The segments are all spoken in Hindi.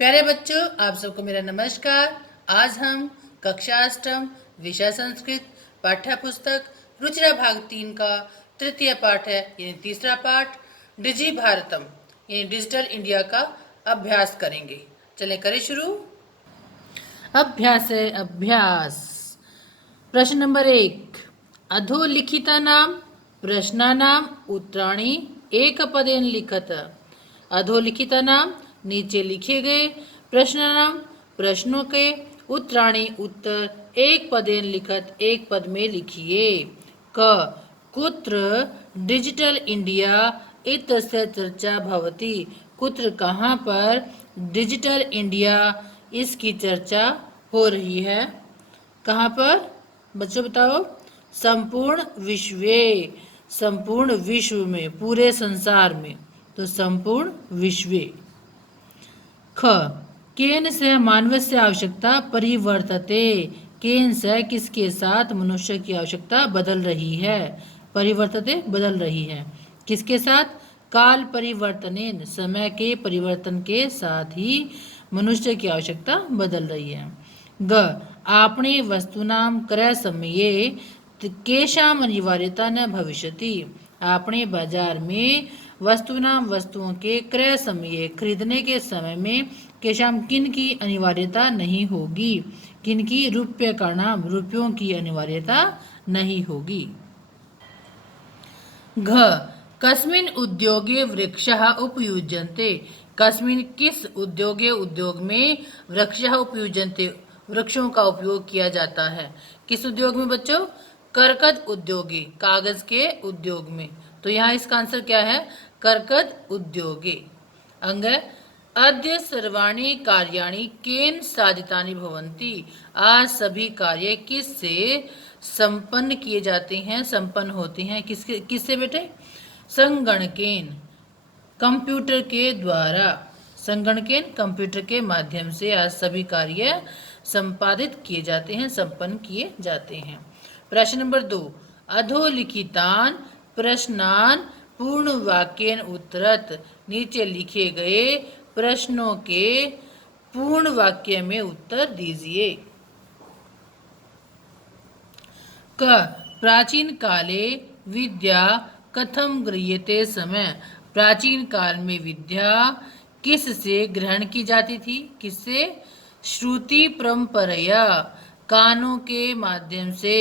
प्यारे बच्चों, आप सबको मेरा नमस्कार। आज हम कक्षा अष्टम विषय संस्कृत पाठ्य पुस्तक रुचिरा भाग 3 का तृतीय पाठ है, यानी तीसरा पाठ डिजी भारतम यानी डिजिटल इंडिया का अभ्यास करेंगे। चलें करें शुरू। अभ्यास है अभ्यास। प्रश्न नंबर 1। अधोलिखितानां प्रश्नानां उत्तराणि एकपदेन लिखत। अधोलिखितानां नीचे लिखे गए प्रश्नानां प्रश्नों के उत्तराणि उत्तर एक पदेन लिखत एक पद में लिखिए। क कुत्र डिजिटल इंडिया इत्यस्य चर्चा भवति। कुत्र कहाँ पर डिजिटल इंडिया इसकी चर्चा हो रही है। कहाँ पर बच्चों बताओ। संपूर्ण विश्व में, पूरे संसार में, तो संपूर्ण विश्व। ख केन से मानवस्य आवश्यकता परिवर्तते। केन से किसके साथ मनुष्य की आवश्यकता बदल रही है। परिवर्तते बदल रही है किसके साथ। काल परिवर्तनेन समय के परिवर्तन के साथ ही मनुष्य की आवश्यकता बदल रही है। ग आपणे वस्तूनां क्रय समये केषाम् अनिवार्यता न भविष्यति। आपणे बाजार में वस्तुओं के क्रय समय खरीदने के समय में केशाम किन की अनिवार्यता नहीं होगी। किन की। रुपये का नाम रुपयों की अनिवार्यता नहीं होगी। घ कस्मिन् उद्योगे वृक्षः उपयुज्यन्ते। कस्मिन् किस उद्योग में वृक्षः उपयुज्यन्ते वृक्षों का उपयोग किया जाता है। किस उद्योग में बच्चों। कर्कद उद्योगे कागज के उद्योग में। तो यहाँ इसका आंसर क्या है। कर्कद उद्योगे। अंग अद्य सर्वाणि कार्याणि केन साधितानि भवन्ति। आज सभी कार्य किससे संपन्न किए जाते हैं, संपन्न होते हैं। किससे बेटे। संगणकेन कंप्यूटर के द्वारा। संगणकेन कंप्यूटर के माध्यम से आज सभी कार्य संपादित किए जाते हैं, संपन्न किए जाते हैं। प्रश्न नंबर 2। अधोलिखितान प्रश्नान पूर्ण वाक्येन उत्तरत। नीचे लिखे गए प्रश्नों के पूर्ण वाक्य में उत्तर दीजिए। क प्राचीन काले विद्या कथम गृह्यते समय। प्राचीन काल में विद्या किस से ग्रहण की जाती थी। किससे। श्रुति परंपराया कानों के माध्यम से।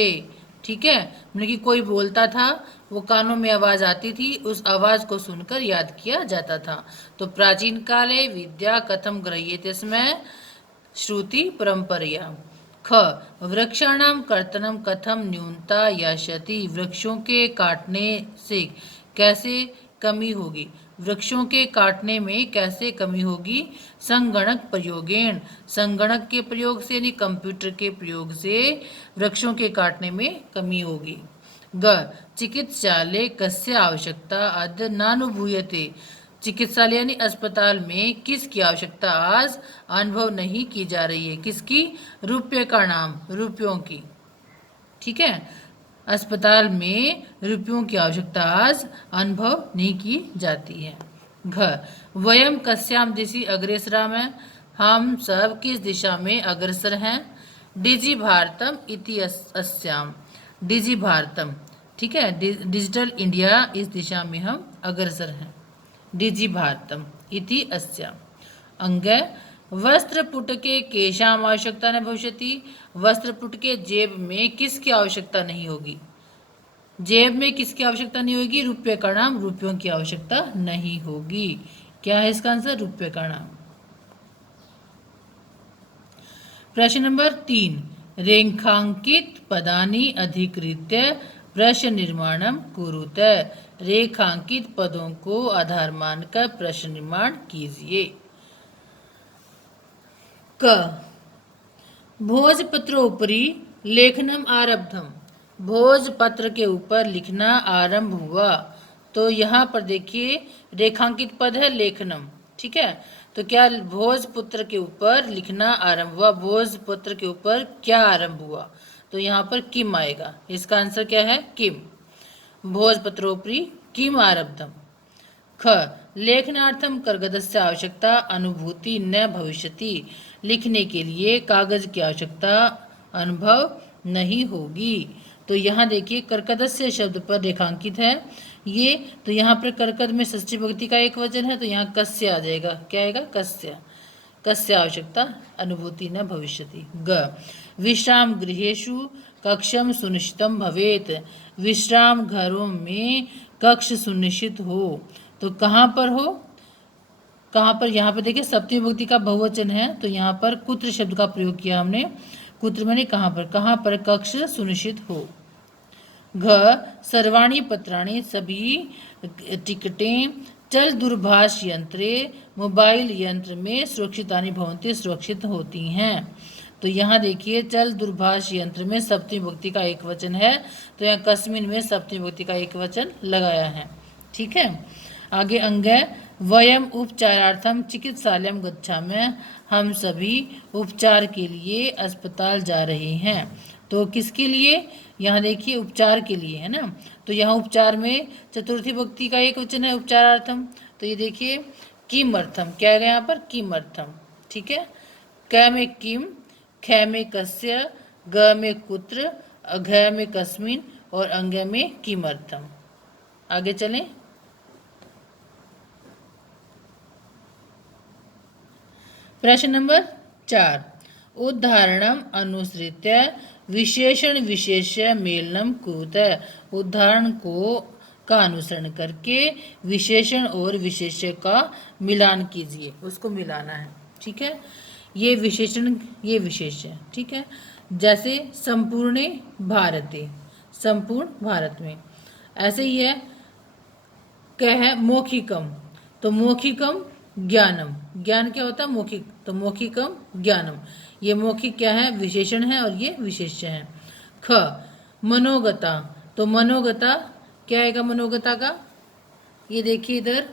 ठीक है, मतलब कि कोई बोलता था, वो कानों में आवाज आती थी, उस आवाज को सुनकर याद किया जाता था। तो प्राचीन काले विद्या कथम गृह्यते समय श्रुति परंपराया। ख वृक्षाणाम कर्तनम कथम न्यूनता यास्यति। वृक्षों के काटने से कैसे कमी होगी। वृक्षों के काटने में कैसे कमी होगी। संगणक प्रयोगेण संगणक के प्रयोग से यानी कंप्यूटर के प्रयोग से वृक्षों के काटने में कमी होगी। ग चिकित्सालय कस्य आवश्यकता अद्य नानुभूयते। चिकित्सालय यानी अस्पताल में किसकी आवश्यकता आज अनुभव नहीं की जा रही है। किसकी। रुपये का नाम रुपयों की। ठीक है, अस्पताल में रुपयों की आवश्यकता आज अनुभव नहीं की जाती है। घ वयम कस्याम दिशि अग्रेसरा में। हम सब किस दिशा में अग्रसर हैं। डिजी भारतम इति अस्याम। डिजी भारतम, ठीक है, डिजिटल इंडिया इस दिशा में हम अग्रसर हैं। डिजी भारतम इति अस्याम। अंग वस्त्रपुटके केषाम् आवश्यकता न भविष्यति। वस्त्रपुट के जेब में किसकी आवश्यकता नहीं होगी। जेब में किसकी आवश्यकता नहीं होगी। रुपये का नाम रुपयों की आवश्यकता नहीं होगी। क्या है इसका आंसर। रुपये का नाम। प्रश्न नंबर 3। रेखांकित पदानि अधिकृत्य प्रश्न निर्माणम कुरुत। रेखांकित पदों को आधार मानकर प्रश्न निर्माण कीजिए। क भोजपत्रोपरि लेखनम आरब्धम। भोजपत्र के ऊपर लिखना आरंभ हुआ। तो यहाँ पर देखिए रेखांकित पद है लेखनम। ठीक है, तो क्या भोजपुत्र के ऊपर लिखना आरंभ हुआ। भोजपुत्र के ऊपर क्या आरंभ हुआ। तो यहाँ पर किम आएगा। इसका आंसर क्या है। किम। भोजपत्रोपरि किम आरब्धम। ख लेखनार्थम कर्गदस्य आवश्यकता अनुभूति न भविष्यति। लिखने के लिए कागज की आवश्यकता अनुभव नहीं होगी। तो यहाँ देखिए कर्कदस्य शब्द पर रेखांकित है ये, तो यहाँ पर कर्कद में षष्ठी विभक्ति का एक वचन है, तो यहाँ कस्य आ जाएगा। क्या आएगा? कस्य। कस्य आवश्यकता अनुभूति न भविष्यति। ग विश्राम गृहेषु कक्षम सुनिश्चितम भवेत। विश्राम घरों में कक्ष सुनिश्चित हो। तो कहाँ पर हो? कहाँ पर? यहाँ पर देखिए सप्तमी विभक्ति का बहुवचन है, तो यहाँ पर कुत्र शब्द का प्रयोग किया हमने। कुत्र माने कहाँ पर? कहाँ पर कक्ष सुनिश्चित हो। घ सर्वाणी पत्राणी सभी टिकटें चल दूरभाष यंत्रे मोबाइल यंत्र में सुरक्षितानि भवन्ति सुरक्षित होती हैं। तो यहाँ देखिए चल दूरभाष यंत्र में सप्तमी विभक्ति का एक वचन है, तो यहाँ कस्मिन में सप्तमी विभक्ति का एक वचन लगाया है। ठीक है, आगे अंग है वयम उपचारार्थम चिकित्सालयम गच्छामः। हम सभी उपचार के लिए अस्पताल जा रहे हैं। तो किसके लिए? यहाँ देखिए उपचार के लिए है ना, तो यहाँ उपचार में चतुर्थी विभक्ति का एक वचन है उपचारार्थम। तो ये देखिए किमर्थम, क्या है यहाँ पर? किमर्थम। ठीक है, क में किम, ख में कस्य, ग में कुत्र, घ में कस्मिन और अंग में किमर्थम। आगे चलें। प्रश्न नंबर 4 उदाहरणम अनुसृत्य विशेषण विशेष्य मेलनम कुरुतः। उदाहरण को का अनुसरण करके विशेषण और विशेष्य का मिलान कीजिए, उसको मिलाना है। ठीक है, ये विशेषण ये विशेष्य। ठीक है, जैसे संपूर्ण भारते, संपूर्ण भारत में, ऐसे ही है कह मौखिकम, तो मौखिकम ज्ञानम, ज्ञान क्या होता है? मौखिक, तो मौखिकम ज्ञानम, ये मौखिक क्या है? विशेषण है और ये विशेष्य है। ख मनोगता, तो मनोगता क्या आएगा? मनोगता का ये देखिए इधर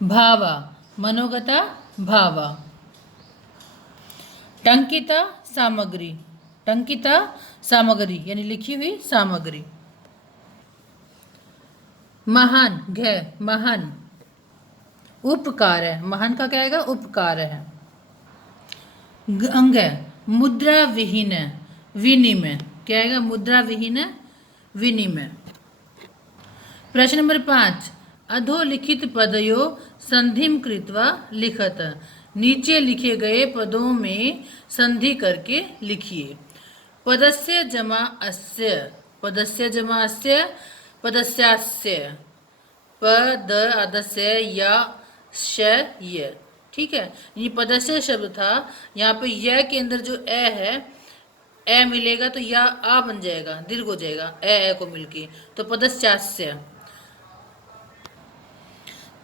भावा, मनोगता भावा। टंकिता सामग्री, टंकिता सामग्री यानी लिखी हुई सामग्री। महान घ महान उपकार है, महान का क्या आएगा? उपकार है। अंग मुद्रा विहीन विनिमय, क्या आएगा? मुद्रा विहीन विनिमय। प्रश्न नंबर 5 अधोलिखित पदयो संधिम कृत्वा लिखत। नीचे लिखे गए पदों में संधि करके लिखिए। पदस्य जमा अस्य, पदस्य जमा अस्य, पदस्यास्य, पद अदस्य या श य। ठीक है, ये पदस्य शब्द था, यहाँ पे य के अंदर जो ए है, ए मिलेगा तो या आ बन जाएगा, दीर्घ हो जाएगा ए को मिलके, तो पदस्यास्य।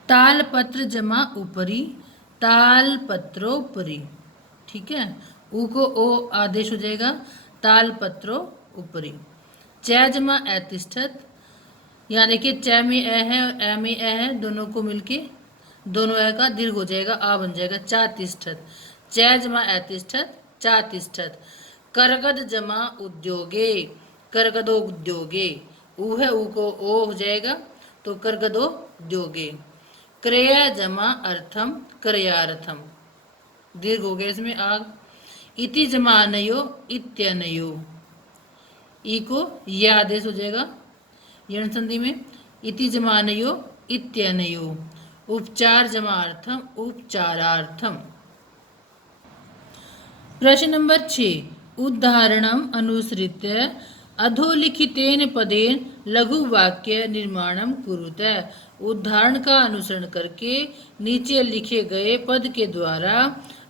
तालपत्र जमा ऊपरी, तालपत्रोपरि। ठीक है, ऊ को ओ आदेश हो जाएगा, तालपत्रो ऊपरी। च जमा अतिष्ठत, यहाँ देखिए च में ए है और ए में ए है, दोनों को मिलके दोनों ए का दीर्घ हो जाएगा, आ बन जाएगा चातिष्ठत। च जमा अतिष्ठत चातिष्ठत। करगद जमा उद्योगे, करगदो उद्योगे, ऊ है ऊ को ओ हो जाएगा, तो करगदो उद्योगे। क्रय जमा अर्थम क्रयार्थम, दीर्घ हो गया इसमें आग। इति जमा अनयो इत्यनयो, ई को यह आदेश हो जाएगा यण संधि में। इति जमा अनयो इत्यनयो। उपचार जमा अर्थम उपचारार्थम। प्रश्न नंबर 6 उदाहरणम अनुसृत्य अधोलिखितेन पदेन लघु वाक्य निर्माणम कुरुतः। उदाहरण का अनुसरण करके नीचे लिखे गए पद के द्वारा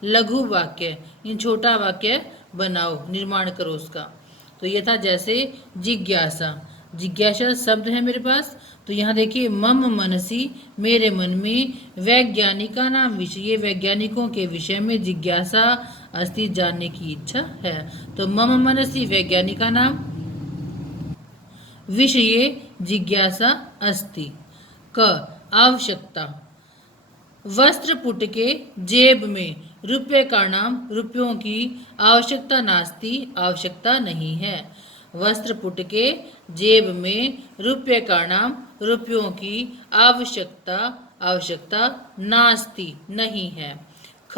लघु वाक्य इन छोटा वाक्य बनाओ, निर्माण करो उसका। तो ये था जैसे जिज्ञासा, जिज्ञासा शब्द है मेरे पास, तो यहाँ देखिए मम मनसी मेरे मन में, वैज्ञानिका नाम विषय वैज्ञानिकों के विषय में जिज्ञासा अस्ति जानने की इच्छा है। तो मम मनसी वैज्ञानिका नाम विषये जिज्ञासा अस्ति। क आवश्यकता वस्त्र पुट के जेब में रुपये का नाम रुपयों की आवश्यकता नास्ति आवश्यकता नहीं है। वस्त्र पुट के जेब में रुपये का नाम रुपयों की आवश्यकता नास्ति नहीं है। ख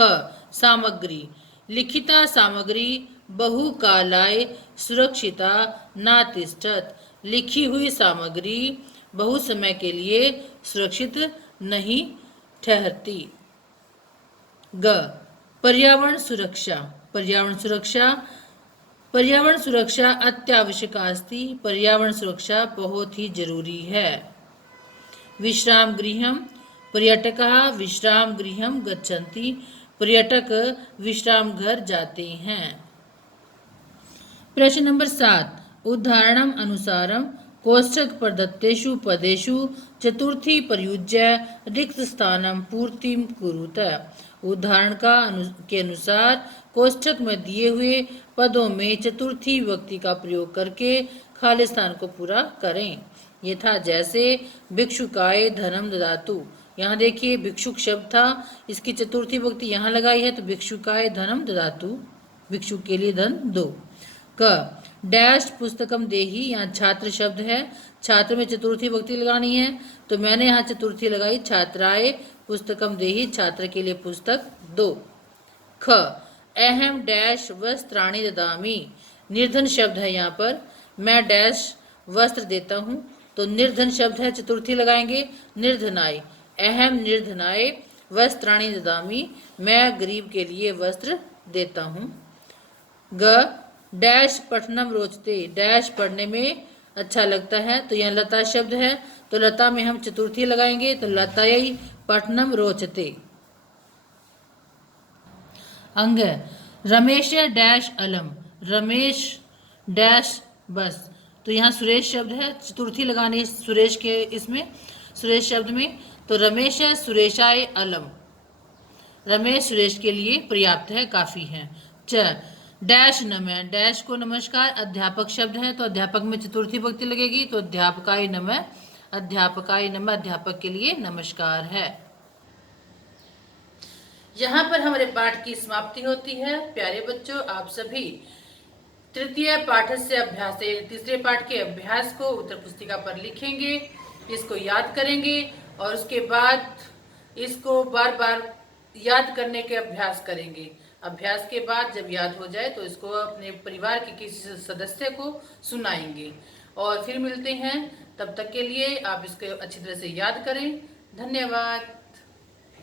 सामग्री लिखिता सामग्री बहुकालाय सुरक्षिता नातिष्ठत। लिखी हुई सामग्री बहुत समय के लिए सुरक्षित नहीं ठहरती। ग पर्यावरण सुरक्षा पर्यावरण सुरक्षा अत्यावश्यक अस्ति। पर्यावरण सुरक्षा बहुत ही जरूरी है। विश्राम गृहम पर्यटकः विश्राम गृहम गच्छन्ति। पर्यटक विश्राम घर जाते हैं। प्रश्न नंबर 7 उदाहरणम अनुसारम कोष्ठक प्रदत्तेषु पदेषु चतुर्थी प्रयुज्य रिक्त स्थानम पूर्तिम कुरुत। उदाहरण के अनुसार कोष्ठक में दिए हुए पदों में चतुर्थी विभक्ति का प्रयोग करके खाली स्थान को पूरा करें। यथा जैसे भिक्षुकाय धनम ददातु। यहाँ देखिए भिक्षुक शब्द था, इसकी चतुर्थी विभक्ति यहाँ लगाई है तो भिक्षुकाय धनम ददातु, भिक्षुक के लिए धन दो। क डैश पुस्तकम देही, यहाँ छात्र शब्द है, छात्र में चतुर्थी विभक्ति लगानी है तो मैंने यहाँ चतुर्थी लगाई छात्राय पुस्तकम देही, छात्र के लिए पुस्तक दो। ख अहम डैश वस्त्राणि ददामि, निर्धन शब्द है, यहाँ पर मैं डैश वस्त्र देता हूँ तो निर्धन शब्द है, चतुर्थी लगाएंगे निर्धनाय। अहम निर्धनाय वस्त्राणि ददामि, मैं गरीब के लिए वस्त्र देता हूँ। ग डैश पठनम रोचते, डैश पढ़ने में अच्छा लगता है तो यहाँ लता शब्द है तो लता में हम चतुर्थी लगाएंगे तो लतायै पठनम रोचते। अंग रमेश डैश अलम, रमेश डैश बस, तो यहाँ सुरेश शब्द है, चतुर्थी लगानी सुरेश के इसमें, सुरेश शब्द में, तो रमेश है सुरेशाय अलम, रमेश सुरेश के लिए पर्याप्त है, काफी है। च डैश नमः, डैश को नमस्कार अध्यापक शब्द है तो अध्यापक में चतुर्थी विभक्ति लगेगी तो अध्यापकाय नमः, अध्यापकाय नमः अध्यापक के लिए नमस्कार है। यहाँ पर हमारे पाठ की समाप्ति होती है। प्यारे बच्चों, आप सभी तृतीय पाठ से अभ्यास, तीसरे पाठ के अभ्यास को उत्तर पुस्तिका पर लिखेंगे, इसको याद करेंगे और उसके बाद इसको बार बार याद करने के अभ्यास करेंगे। अभ्यास के बाद जब याद हो जाए तो इसको अपने परिवार के किसी सदस्य को सुनाएंगे और फिर मिलते हैं। तब तक के लिए आप इसको अच्छी तरह से याद करें। धन्यवाद।